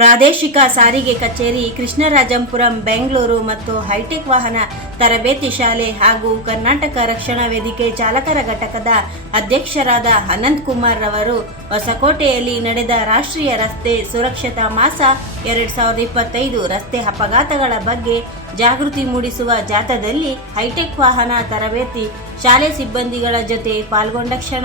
ಪ್ರಾದೇಶಿಕ ಸಾರಿಗೆ ಕಚೇರಿ ಕೃಷ್ಣರಾಜಂಪುರಂ, ಬೆಂಗಳೂರು ಮತ್ತು ಹೈಟೆಕ್ ವಾಹನ ತರಬೇತಿ ಶಾಲೆ ಹಾಗೂ ಕರ್ನಾಟಕ ರಕ್ಷಣಾ ವೇದಿಕೆ ಚಾಲಕರ ಘಟಕದ ಅಧ್ಯಕ್ಷರಾದ ಅನಂತ್ ಕುಮಾರ್ ರವರು ಹೊಸಕೋಟೆಯಲ್ಲಿ ನಡೆದ ರಾಷ್ಟ್ರೀಯ ರಸ್ತೆ ಸುರಕ್ಷತಾ ಮಾಸ ಎರಡ್ ಸಾವಿರದ ಇಪ್ಪತ್ತೈದು ರಸ್ತೆ ಅಪಘಾತಗಳ ಬಗ್ಗೆ ಜಾಗೃತಿ ಮೂಡಿಸುವ ಜಾಥಾದಲ್ಲಿ ಹೈಟೆಕ್ ವಾಹನ ತರಬೇತಿ ಶಾಲೆ ಸಿಬ್ಬಂದಿಗಳ ಜೊತೆ ಪಾಲ್ಗೊಂಡ ಕ್ಷಣ.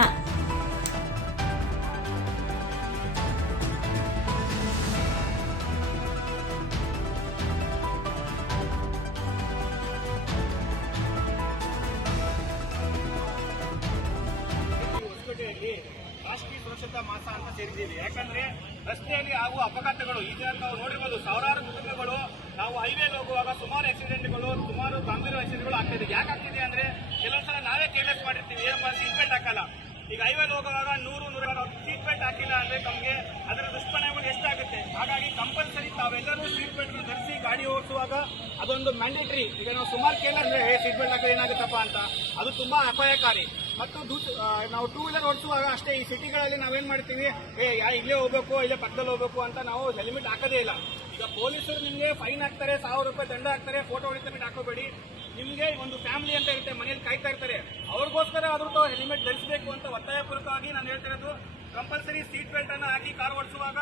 ಹೊಸಕೋಟೆಯಲ್ಲಿ ರಾಷ್ಟ್ರೀಯ ಸುರಕ್ಷತಾ ಮಾಸ ಅಂತ ಸೇರಿದ್ದೀವಿ. ಯಾಕಂದ್ರೆ ರಸ್ತೆಯಲ್ಲಿ ಆಗುವ ಅಪಘಾತಗಳು ಈಗ ನಾವು ನೋಡಿರ್ಬೋದು ಸಾವಿರಾರು ಕುಟುಂಬಗಳು, ನಾವು ಹೈವೇಗೆ ಹೋಗುವಾಗ ಸುಮಾರು ಆಕ್ಸಿಡೆಂಟ್ಗಳು ಸುಮಾರು ಗಂಭೀರ ಆಕ್ಸಿಡೆಂಟ್ಗಳು ಆಗ್ತಿದೆ ಯಾಕೆ ಆಗ್ತಿದೆ ಅಂದ್ರೆ ಕೆಲವೊಂದ್ಸಲ ನಾವೇ ಕೇರ್ಲೆಸ್ ಮಾಡಿರ್ತೀವಿ. ಏನಪ್ಪ ಸೀಟ್ ಬೆಲ್ಟ್ ಹಾಕಲ್ಲ. ಈಗ ಹೈವೇಲಿ ಹೋಗುವಾಗ ನೂರು ನೂರ ಸೀಟ್ ಬೆಲ್ಟ್ ಹಾಕಿಲ್ಲ ಅಂದ್ರೆ ನಮಗೆ ಅದರ ದುಷ್ಪರಿಣಾಮಗಳು ಎಷ್ಟಾಗುತ್ತೆ ಹಾಗಾಗಿ ಕಂಪಲ್ಸರಿ ತಾವೆಲ್ಲರೂ ಸೀಟ್ ಬೆಲ್ಟ್ ಧರಿಸಿ ಗಾಡಿ ಓಡಿಸುವಾಗ ಅದೊಂದು ಮ್ಯಾಂಡೇಟರಿ ಈಗ ನಾವು ಸುಮಾರು ಕೇಳ ಅಂದ್ರೆ ಸೀಟ್ ಬೆಲ್ಟ್ ಹಾಕಿದ್ರೆ ಏನಾಗುತ್ತಪ್ಪ ಅಂತ. ಅದು ತುಂಬಾ ಅಪಾಯಕಾರಿ. ಮತ್ತು ನಾವು ಟೂ ವೀಲರ್ ಓಡಿಸುವಾಗ ಅಷ್ಟೇ, ಈ ಸಿಟಿಗಳಲ್ಲಿ ನಾವೇನ್ ಮಾಡ್ತೀವಿ, ಏ ಇಲ್ಲೇ ಹೋಗ್ಬೇಕು, ಇಲ್ಲೇ ಪಕ್ಕದಲ್ಲಿ ಹೋಗ್ಬೇಕು ಅಂತ ನಾವು ಹೆಲ್ಮೆಟ್ ಹಾಕೋದೇ ಇಲ್ಲ. ಈಗ ಪೊಲೀಸರು ನಿಮಗೆ ಫೈನ್ ಹಾಕ್ತಾರೆ, ಸಾವಿರ ರೂಪಾಯಿ ದಂಡ ಹಾಕ್ತಾರೆ ಫೋಟೋ ಹೊಡಿತಾರೆ ಹಾಕೋಬೇಡಿ. ನಿಮಗೆ ಒಂದು ಫ್ಯಾಮಿಲಿ ಅಂತ ಇರುತ್ತೆ, ಮನೇಲಿ ಕಾಯ್ತಾ ಇರ್ತಾರೆ. ಅವ್ರಿಗೋಸ್ಕರ ಆದ್ರೂ ಹೆಲ್ಮೆಟ್ ಧರಿಸಬೇಕು ಅಂತ ಒತ್ತಾಯಪೂರ್ವಕವಾಗಿ ನಾನು ಹೇಳ್ತಿರೋದು ಕಂಪಲ್ಸರಿ ಸೀಟ್ ಬೆಲ್ಟ್ ಅನ್ನು ಹಾಕಿ ಕಾರ್ ಓಡಿಸುವಾಗ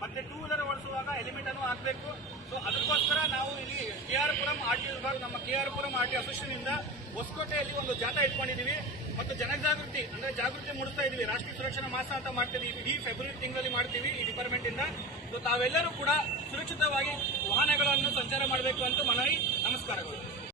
ಮತ್ತೆ ಟೂ ವೀಲರ್ ಓಡಿಸುವಾಗ ಹೆಲ್ಮೆಟ್ ಅನ್ನು ಹಾಕಬೇಕು. ಸೊ ಅದಕ್ಕೋಸ್ಕರ ನಾವು ಇಲ್ಲಿ K R Puram R T ವಿಭಾಗ, ನಮ್ಮ K R Puram R T association ಇಂದ ಹೊಸಕೋಟೆಯಲ್ಲಿ ಒಂದು ಜಾಥಾ ಇಟ್ಕೊಂಡಿದ್ದೀವಿ ಮತ್ತು ಜನಜಾಗೃತಿ, ಅಂದ್ರೆ ಜಾಗೃತಿ ಮೂಡಿಸ್ತಾ ಇದೀವಿ. ರಾಷ್ಟ್ರೀಯ ಸುರಕ್ಷಣಾ ಮಾಸ ಅಂತ ಮಾಡ್ತೀವಿ. ಇಡೀ ಫೆಬ್ರವರಿ ತಿಂಗಳಲ್ಲಿ ಮಾಡ್ತೀವಿ ಈ ಡಿಪಾರ್ಟ್ಮೆಂಟ್ ಇಂದ ಸೊ ತಾವೆಲ್ಲರೂ ಕೂಡ ಸುರಕ್ಷಿತವಾಗಿ ವಾಹನಗಳನ್ನು ಸಂಚಾರ ಮಾಡಬೇಕು ಅಂತ ಮನವಿ, ನಮಸ್ಕಾರಗಳು.